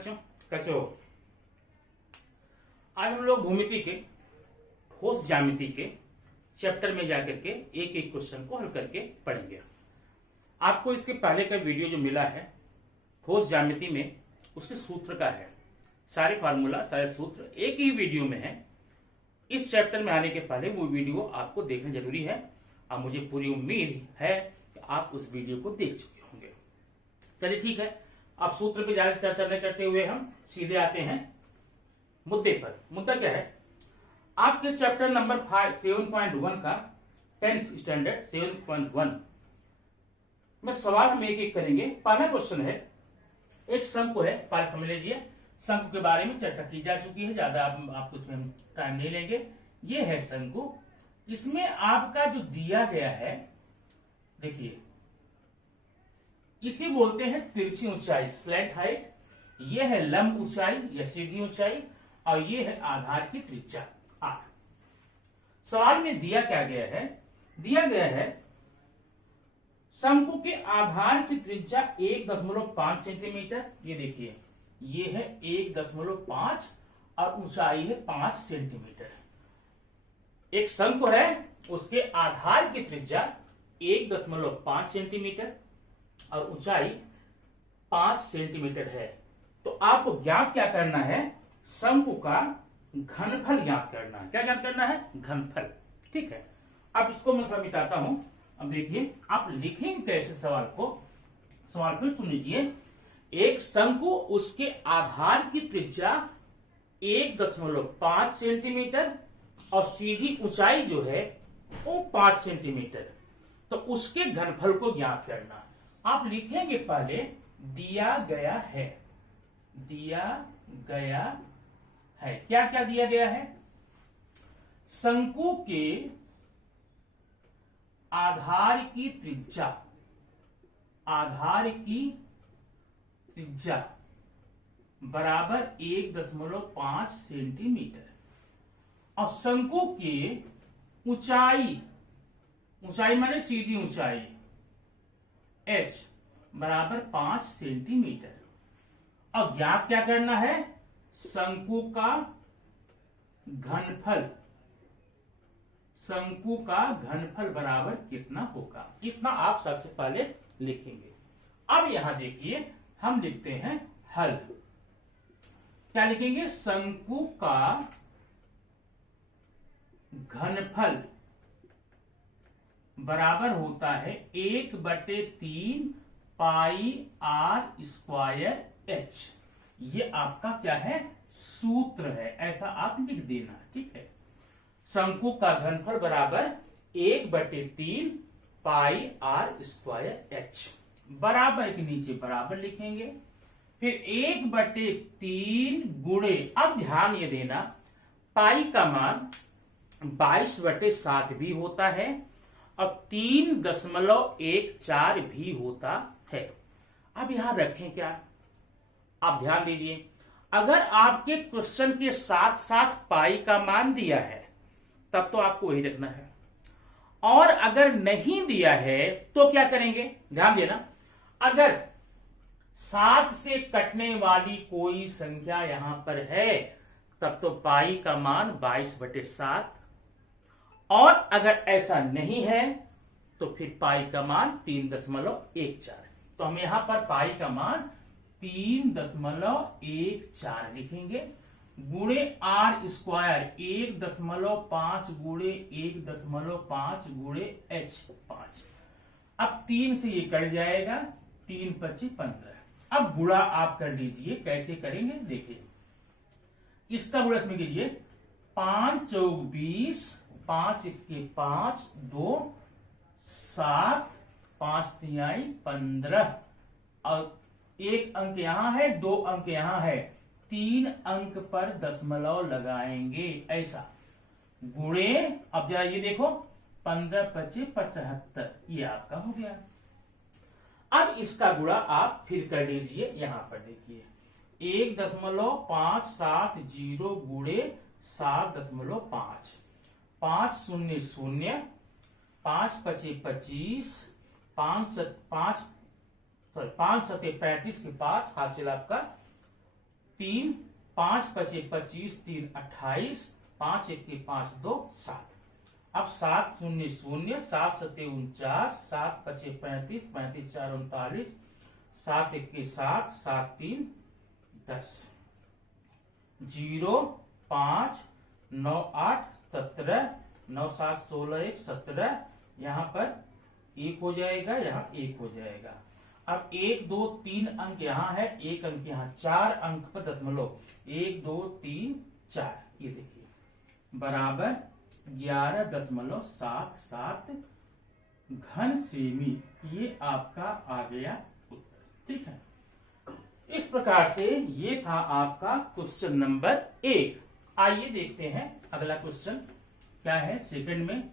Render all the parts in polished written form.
बच्चों, कैसे हो? आज हम लोग भूमिति के ठोस ज्यामिति के चैप्टर में जाकर के एक एक क्वेश्चन को हल करके पढ़ेंगे। आपको इसके पहले का वीडियो जो मिला है ठोस ज्यामिति में, उसके सूत्र का है। सारे फार्मूला, सारे सूत्र एक ही वीडियो में है। इस चैप्टर में आने के पहले वो वीडियो आपको देखना जरूरी है और मुझे पूरी उम्मीद है कि आप उस वीडियो को देख चुके होंगे। चलिए ठीक है, अब सूत्र पे ज्यादा चर्चा न करते हुए हम सीधे आते हैं मुद्दे पर। मुद्दा क्या है? आपके चैप्टर नंबर 7.1 का 10th स्टैंडर्ड 7.1 में सवाल हम एक एक करेंगे। पहला क्वेश्चन है, एक शंकु है, पहले समझ लीजिए। शंकु के बारे में चर्चा की जा चुकी है, ज्यादा आपको इसमें टाइम नहीं लेंगे। ये है शंकु। इसमें आपका जो दिया गया है, देखिए, इसे बोलते हैं तिरछी ऊंचाई, स्लैंट हाइट। यह है लंब ऊंचाई या सीधी ऊंचाई, और ये है आधार की त्रिज्या r। सवाल में दिया क्या गया है? दिया गया है शंकु के आधार की त्रिज्या 1.5 सेंटीमीटर। ये देखिए, ये है 1.5 और ऊंचाई है 5 सेंटीमीटर। एक शंकु है, उसके आधार की त्रिज्या 1.5 सेंटीमीटर और ऊंचाई 5 सेंटीमीटर है। तो आपको ज्ञात क्या करना है? शंकु का घनफल ज्ञात करना है। क्या ज्ञात करना है? घनफल। ठीक है, अब इसको मैं थोड़ा मिटाता हूं। अब देखिए, आप लिखेंगे कैसे सवाल को? सवाल को सुन लीजिए। एक शंकु, उसके आधार की त्रिज्या 1.5 सेंटीमीटर और सीधी ऊंचाई जो है वो 5 सेंटीमीटर। तो उसके घनफल को ज्ञात करना। आप लिखेंगे पहले दिया गया है। दिया गया है, क्या क्या दिया गया है? शंकु के आधार की त्रिज्या, आधार की त्रिज्या बराबर 1.5 सेंटीमीटर और शंकु की ऊंचाई, ऊंचाई माने सीधी ऊंचाई, h बराबर 5 सेंटीमीटर। अब ज्ञात क्या करना है? शंकु का घनफल। शंकु का घनफल बराबर कितना होगा, इतना आप सबसे पहले लिखेंगे। अब यहां देखिए, हम लिखते हैं हल। क्या लिखेंगे? शंकु का घनफल बराबर होता है 1/3 पाई r स्क्वायर h। ये आपका क्या है? सूत्र है। ऐसा आप लिख देना, ठीक है। शंकु का घनफल बराबर 1/3 पाई r स्क्वायर h। बराबर के नीचे बराबर लिखेंगे, फिर 1/3 गुणे, अब ध्यान ये देना, पाई का मान 22/7 भी होता है और 3.14 भी होता है। अब यहां रखें क्या? आप ध्यान दीजिए, अगर आपके क्वेश्चन के साथ साथ पाई का मान दिया है तब तो आपको वही रखना है, और अगर नहीं दिया है तो क्या करेंगे? ध्यान देना, अगर 7 से कटने वाली कोई संख्या यहां पर है तब तो पाई का मान 22/7, और अगर ऐसा नहीं है तो फिर पाई का मान 3.14। तो हम यहां पर पाई का मान 3.14 लिखेंगे, गुणे r स्क्वायर 1.5 गुणे 1.5 गुणे h 5। अब 3 से ये कट जाएगा, 3×5 = 15। अब गुणा आप कर लीजिए। कैसे करेंगे? देखिए, इसका गुणा इसमें कीजिए, 5 चौक 20, 5 1 5, 2 7, 5 3 15, और एक अंक यहां है, 2 अंक यहां है, 3 अंक पर दशमलव लगाएंगे, ऐसा गुणे। अब जरा ये देखो, 15×5 = 75, ये आपका हो गया। अब इसका गुणा आप फिर कर लीजिए। यहां पर देखिए, 1.570 गुणे 7.5, 5 0 0, 5×5 = 25, 5 7 35 के 5 हासिल आपका 3, 5 पचे 25, 3 28, 5 1 5 2 7। अब 7 0 0, 7 7 49, 7 पचे 35, 35 4 39, 7 1 7, 7 3 10, 0 5 9 8 17, 9 7 16 1 17, यहाँ पर 1 हो जाएगा, यहाँ 1 हो जाएगा। अब 1 2 3 अंक यहाँ है, 1 अंक यहाँ, 4 अंक पर दशमलव, 1 2 3 4, ये देखिए बराबर 11.77 घन सेमी। ये आपका आ गया उत्तर। ठीक है, इस प्रकार से ये था आपका क्वेश्चन नंबर 1। आइए देखते हैं अगला क्वेश्चन क्या है सेकंड में।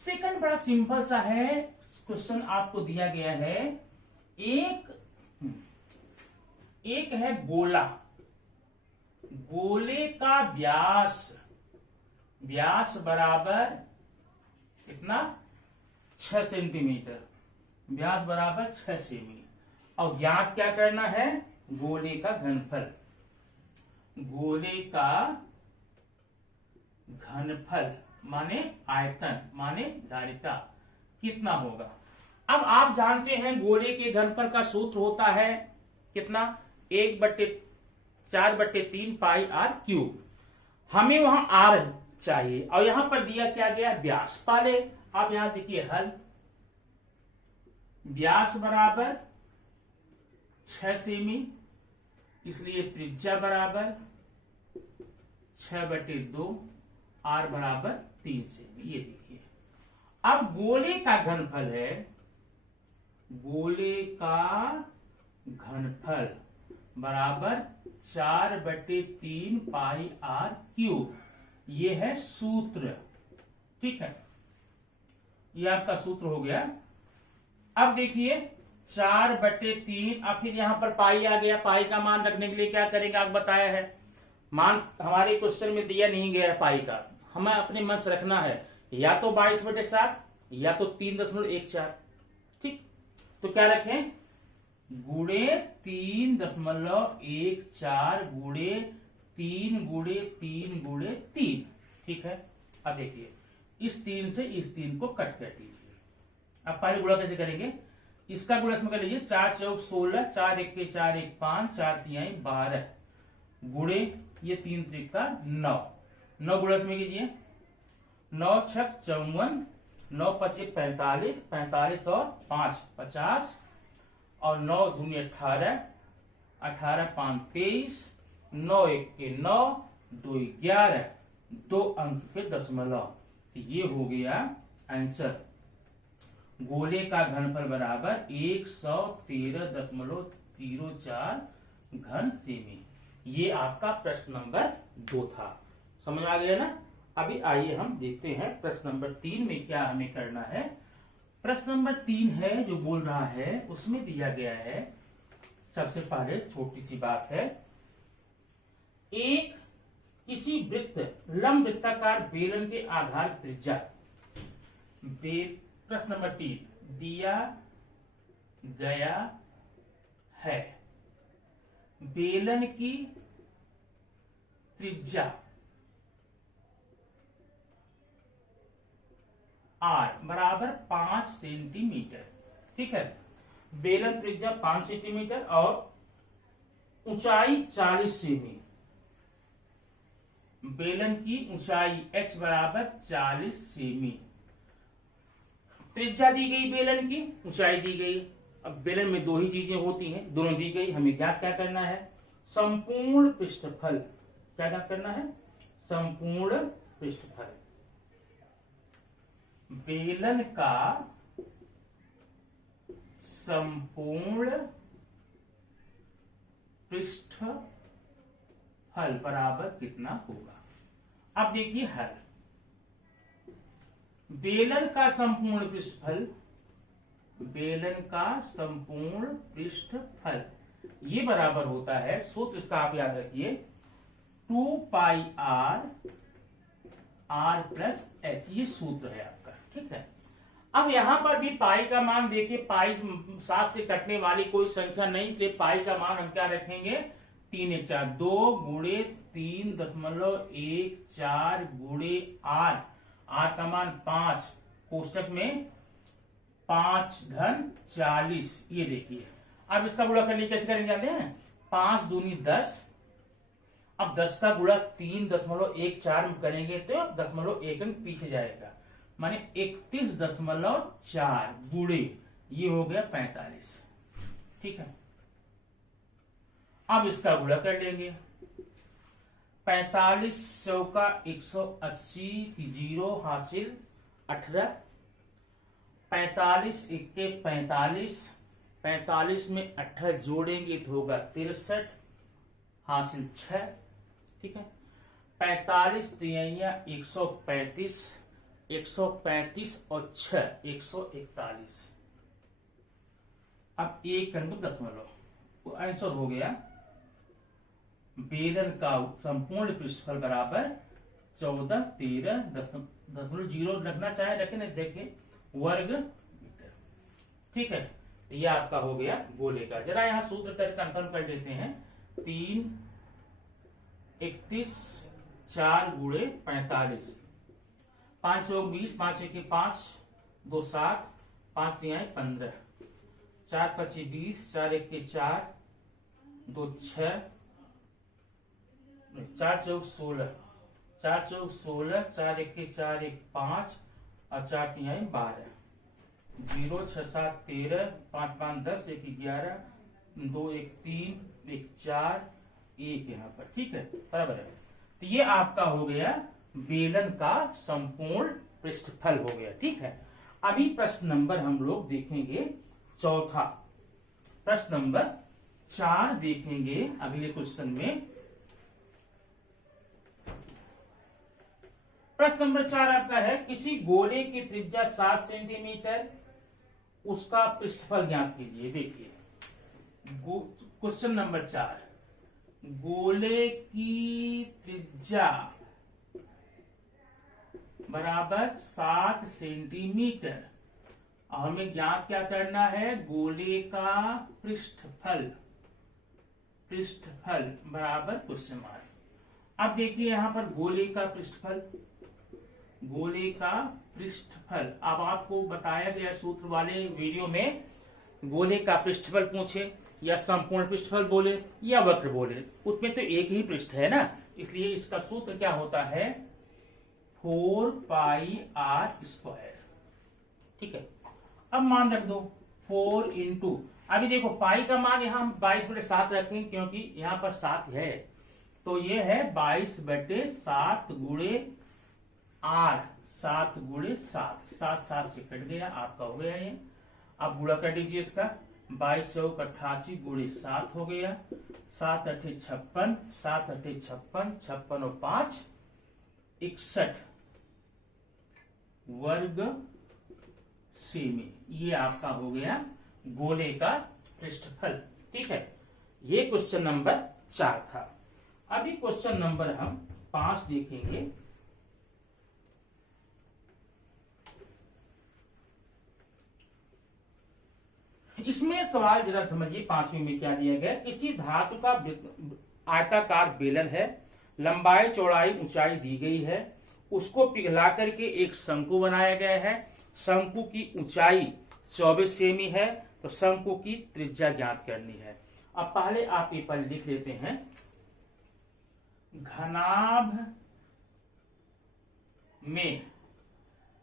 सेकंड बड़ा सिंपल सा है क्वेश्चन, आपको दिया गया है एक है गोला, गोले का व्यास बराबर कितना 6 सेंटीमीटर, व्यास बराबर 6 सेमी, और ज्ञात क्या करना है गोले का घनफल। गोले का घनफल माने आयतन माने धारिता कितना होगा। अब आप जानते हैं गोले के घनफल का सूत्र होता है कितना 1/4/3 पाई आर क्यूब। हमें वहां आर चाहिए और यहां पर दिया क्या गया व्यास। पहले आप यहां देखिए हल, व्यास बराबर 6 सेमी, इसलिए त्रिज्या बराबर 6/2, आर बराबर 3 सेमी। ये देखिए अब गोले का घनफल है, गोले का घनफल बराबर 4/3 पाई आर क्यूब। ये है सूत्र। ठीक है, ये आपका सूत्र हो गया। अब देखिए 4/3, अब फिर यहां पर पाई आ गया। पाई का मान रखने के लिए क्या करेंगे आप बताया है, मान हमारे क्वेश्चन में दिया नहीं गया है पाई का, हमें अपने मन से रखना है या तो 22/7 या तो 3.14। ठीक, तो क्या रखें गुणे 3.14 गुणे 3 गुणे 3 गुणे 3। ठीक है, अब देखिए इस 3 से इस 3 को कट कर दीजिए। अब पहले गुणा कैसे करेंगे, इसका गुणा इसमें कर लीजिए, 4 चौक 16, 4 1 4 1 5, 4 3 12 गुणे ये 3 त्रिका 9, 9 गुणा इसमें कीजिए, 9 6 54, 9 5 45, 45 और 5 50, और 9 दूनी 18, 18 5 23, 9 1 9, 2 11, 2 अंक पे दशमलव। ये हो गया आंसर। गोले का घनफल बराबर 113.04 घन सेमी। ये आपका प्रश्न नंबर 2 था। समझ आ गया ना। अभी आइए हम देखते हैं प्रश्न नंबर 3 में क्या हमें करना है। प्रश्न नंबर 3 है जो बोल रहा है, उसमें दिया गया है, सबसे पहले छोटी सी बात है, एक किसी वृत्त लंब वृत्ताकार बेलन के आधार त्रिज्या, प्रश्न नंबर 3 दिया गया है, बेलन की त्रिज्या आर बराबर 5 सेंटीमीटर। ठीक है, बेलन त्रिज्या 5 सेंटीमीटर और ऊंचाई 40 सेमी। बेलन की ऊंचाई h बराबर 40 सेमी। त्रिज्या दी गई, बेलन की ऊंचाई दी गई। अब बेलन में दो ही चीजें होती हैं, दोनों दी गई। हमें क्या क्या करना है, संपूर्ण पृष्ठफल। क्या क्या करना है, संपूर्ण पृष्ठफल। बेलन का संपूर्ण पृष्ठफल बराबर कितना होगा। अब देखिए हल, बेलन का संपूर्ण पृष्ठफल, बेलन का संपूर्ण पृष्ठफल ये बराबर होता है, सूत्र इसका आप याद रखिए, 2 पाई आर प्लस एच। ये सूत्र है आपका। ठीक है, अब यहां पर भी पाई का मान देखिए, पाई 7 से कटने वाली कोई संख्या नहीं, इसलिए पाई का मान हम क्या रखेंगे 3 1 4 2 गुणे 3.14 गुणे आर, आर का मान 5, कोष्टक में 5 घन 40। ये देखिए अब इसका गुणा करने कैसे करेंगे जानते हैं? 5 दूनी 10, अब 10 का गुणा 3.14 में करेंगे तो 0.1 अंक पीछे जाएगा, माने 31.4 गुणे ये हो गया 45। ठीक है, अब इसका गुणा कर लेंगे। 45 चौका 180 की 0 हासिल 18, 45 इक्के 45, 45 में 18 जोड़ेंगे तो होगा 63 हासिल 6। ठीक है, 45 तिहैया 135, 135 और 6 141। अब 1 अंक दशमलव, आंसर हो गया बेलन का संपूर्ण पृष्ठफल बराबर 14.13.0 रखना चाहे रखें, नहीं देखे, वर्ग मीटर। ठीक है, यह आपका हो गया गोले का। जरा यहां सूत्र कर कंफर्म कर लेते हैं। 3 31 4 गुणे 45, 5 लोग 20, 5 1 5, 2 7, 5 3 15, 4 25 20, 4 1 4, 2 6, 4 चौक 16, 4 चौक 16, 4 1 4 1 5 और 4 3 12, 0 6 7 13, 5 5 10, 1 11, 2 1 3, 1 4, 1 यहाँ पर। ठीक है, बराबर है। तो ये आपका हो गया बेलन का संपूर्ण पृष्ठफल हो गया। ठीक है, अभी प्रश्न नंबर हम लोग देखेंगे चौथा, प्रश्न नंबर 4 देखेंगे अगले क्वेश्चन में। प्रश्न नंबर 4 आपका है, किसी गोले की त्रिज्या 7 सेंटीमीटर, उसका पृष्ठफल ज्ञात कीजिए। देखिए क्वेश्चन नंबर 4, गोले की त्रिज्या बराबर 7 सेंटीमीटर और हमें ज्ञात क्या करना है? गोले का पृष्ठफल, पृष्ठफल बराबर क्वेश्चन मार्क। अब देखिए यहां पर गोले का पृष्ठफल, गोले का पृष्ठफल। अब आपको बताया गया सूत्र वाले वीडियो में, गोले का पृष्ठफल पूछे या संपूर्ण पृष्ठफल बोले या वक्र बोले, उसमें तो एक ही पृष्ठ है ना, इसलिए इसका सूत्र क्या होता है? 4 पाई r स्क्वायर। ठीक है, अब मान रख दो 4 इंटू, अभी देखो पाई का मान यहां हम 22/7 रखेंगे क्योंकि यहां पर 7 है, तो ये है 22/7 गुणे r, 7 गुणे 7, 7 7 से कट गया, आपका हो गया ये। अब गुणा कर दीजिए इसका, 22 चौक 88 गुणे 7 हो गया, 7 8 56, 7 8 56, 56 और 5 61 वर्ग सेमी। ये आपका हो गया गोले का पृष्ठफल। ठीक है, ये क्वेश्चन नंबर 4 था। अभी क्वेश्चन नंबर हम 5 देखेंगे। इसमें सवाल जरा समझिए, 5वीं में क्या दिया गया? किसी धातु का आयताकार बेलन है, लंबाई चौड़ाई ऊंचाई दी गई है, उसको पिघला करके एक शंकु बनाया गया है, शंकु की ऊंचाई 24 सेमी है, तो शंकु की त्रिज्या ज्ञात करनी है। अब पहले आप ये पर लिख लेते हैं, घनाभ में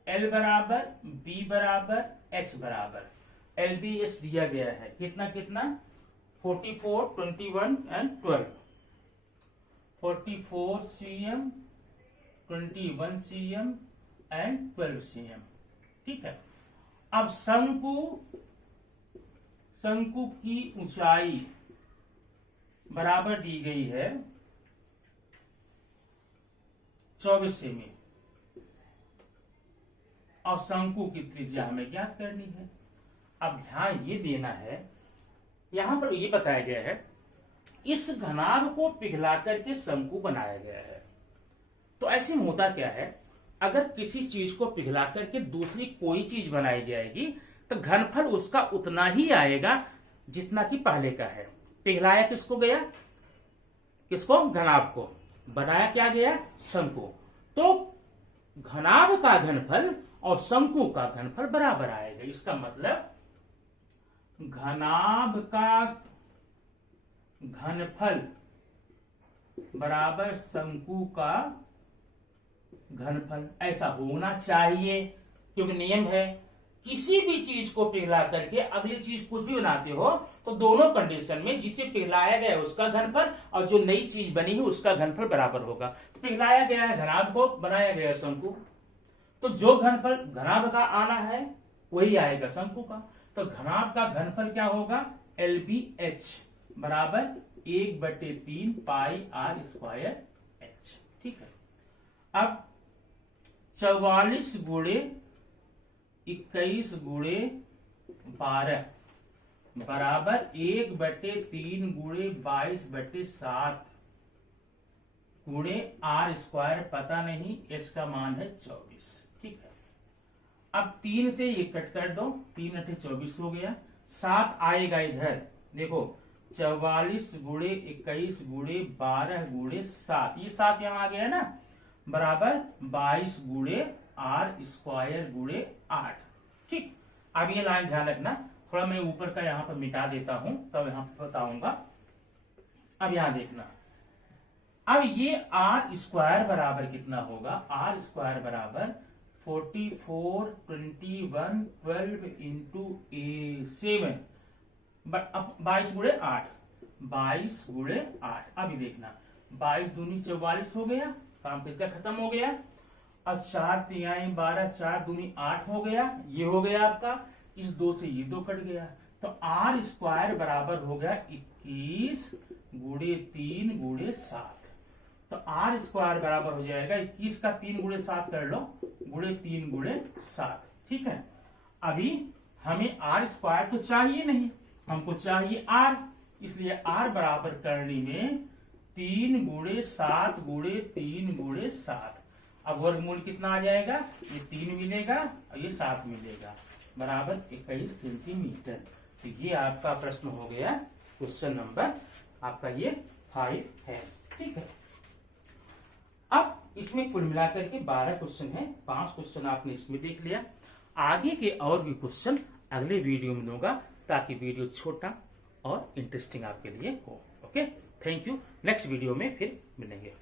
L बराबर, B बराबर, H बराबर, LBS दिया गया है, कितना कितना? 44, 21 and 12, 44 cm, 21 cm and 12 cm। ठीक है, अब शंकु की ऊंचाई बराबर दी गई है 24 सेमी और शंकु की त्रिज्या हमें ज्ञात करनी है। अब ध्यान ये देना है, यहां पर ये बताया गया है इस घनाभ को पिघला करके शंकु बनाया गया है। तो ऐसे में होता क्या है, अगर किसी चीज को पिघला करके दूसरी कोई चीज बनाई जाएगी तो घनफल उसका उतना ही आएगा जितना कि पहले का है। पिघलाया किसको गया? किसको? घनाभ को। बनाया क्या गया? शंकु। तो घनाभ का घनफल और शंकु का घनफल बराबर आएगा। इसका मतलब घनाभ का घनफल बराबर शंकु का घनफल, ऐसा होना चाहिए। क्योंकि नियम है, किसी भी चीज को पिघला करके अगली चीज कुछ भी बनाते हो तो दोनों कंडीशन में जिसे पिघलाया गया है उसका घनफल और जो नई चीज बनी है उसका घनफल बराबर होगा। तो पिघलाया गया है घनाभ को, बनाया गया है शंकु, तो जो घनफल घनाभ का आना है वही आएगा शंकु का। तो घनाभ का घनफल क्या होगा? LBH बराबर 1/3 पाई r स्क्वायर h। ठीक है। अब 44 गुणे 21 गुणे 12 बराबर 1/3 गुणे 22/7 गुणे r स्क्वायर, पता नहीं, h का मान है 24। ठीक है। अब 3 से ये कट कर दो, 3 × 24 हो गया। 7 आएगा इधर, देखो 44 गुणे 21 गुणे 12 गुणे 7, ये 7 यहां आ गया ना, बराबर 22 गुणे r स्क्वायर गुणे 8। ठीक। अब ये लाइन ध्यान रखना, थोड़ा मैं ऊपर का यहां पर मिटा देता हूं तब यहां पर बताऊंगा। अब यहां देखना, अब ये r स्क्वायर बराबर कितना होगा? r स्क्वायर बराबर 44 21 12 इंटू 7 22 गुणे 8, 22 गुणे 8। अभी देखना, 22 दूनी 44 हो गया, काम किसका खत्म हो गया। अब 4 तिहाई 12, 4 दूनी 8 हो गया, ये हो गया आपका, इस 2 से ये 2 कट गया, तो r स्क्वायर बराबर हो गया 21 गुणे 3 गुणे 7। तो r स्क्वायर बराबर हो जाएगा 21 का 3 गुणे 7 कर लो, गुणे 3 गुणे 7। ठीक है। अभी हमें r स्क्वायर तो चाहिए नहीं, हमको चाहिए r, इसलिए r बराबर करने में 3 गुणे 7 गुणे 3 गुणे 7। अब वर्गमूल कितना आ जाएगा? ये 3 मिलेगा और ये 7 मिलेगा, बराबर 21 सेंटीमीटर। तो ये आपका प्रश्न हो गया, क्वेश्चन नंबर आपका ये 5 है। ठीक है। अब इसमें कुल मिलाकर के 12 क्वेश्चन है, 5 क्वेश्चन आपने इसमें देख लिया। आगे के और भी क्वेश्चन अगले वीडियो में दूंगा ताकि वीडियो छोटा और इंटरेस्टिंग आपके लिए हो। Okay, thank you. Next video में फिर मिलेंगे।